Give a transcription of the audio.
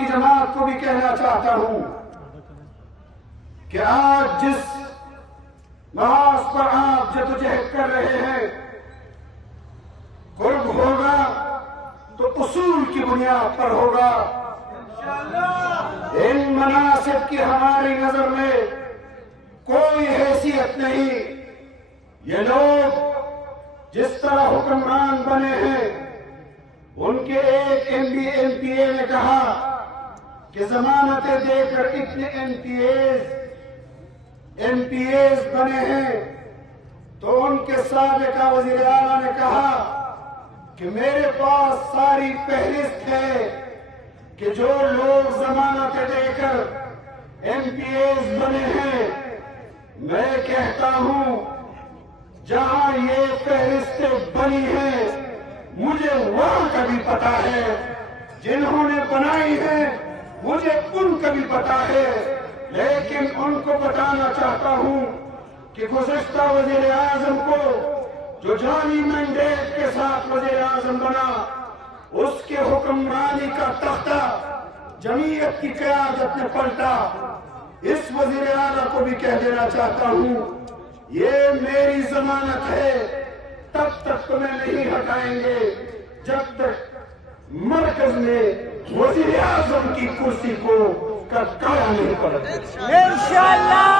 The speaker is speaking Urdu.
کی جماعت کو بھی کہنا چاہتا ہوں کہ آج جس محاذ پر آپ جدوجہد کر رہے ہیں، قرب ہوگا تو اصول کی بنیاد پر ہوگا۔ ان مناسب کی ہماری نظر میں کوئی حیثیت نہیں۔ یہ لوگ جس طرح حکمران بنے ہیں، ان کے ایک ایم پی اے نے کہا کہ ضمانتیں دے کر اتنے ایم پی ایز بنے ہیں، تو ان کے سابقہ وزیر اعلیٰ نے کہا کہ میرے پاس ساری فہرست ہے کہ جو لوگ ضمانتیں دے کر ایم پی ایز بنے ہیں۔ میں کہتا ہوں جہاں یہ فہرستیں بنی ہیں مجھے وہاں کا بھی پتا ہے، جنہوں نے بنائی ہے مجھے ان کا بھی پتا ہے، لیکن ان کو بتانا چاہتا ہوں کہ گزشتہ وزیر اعظم کو جو جعلی مینڈیٹ کے ساتھ وزیر اعظم بنا، اس کے حکمرانی کا تختہ جمعیت کی قیادت نے پلٹا۔ اس وزیر اعلیٰ کو بھی کہہ دینا چاہتا ہوں یہ میری ضمانت ہے، تب تک تمہیں نہیں ہٹائیں گے جب تک مرکز میں وزیر اعظم کی کرسی کو کا قائم نہیں پڑے۔ انشاءاللہ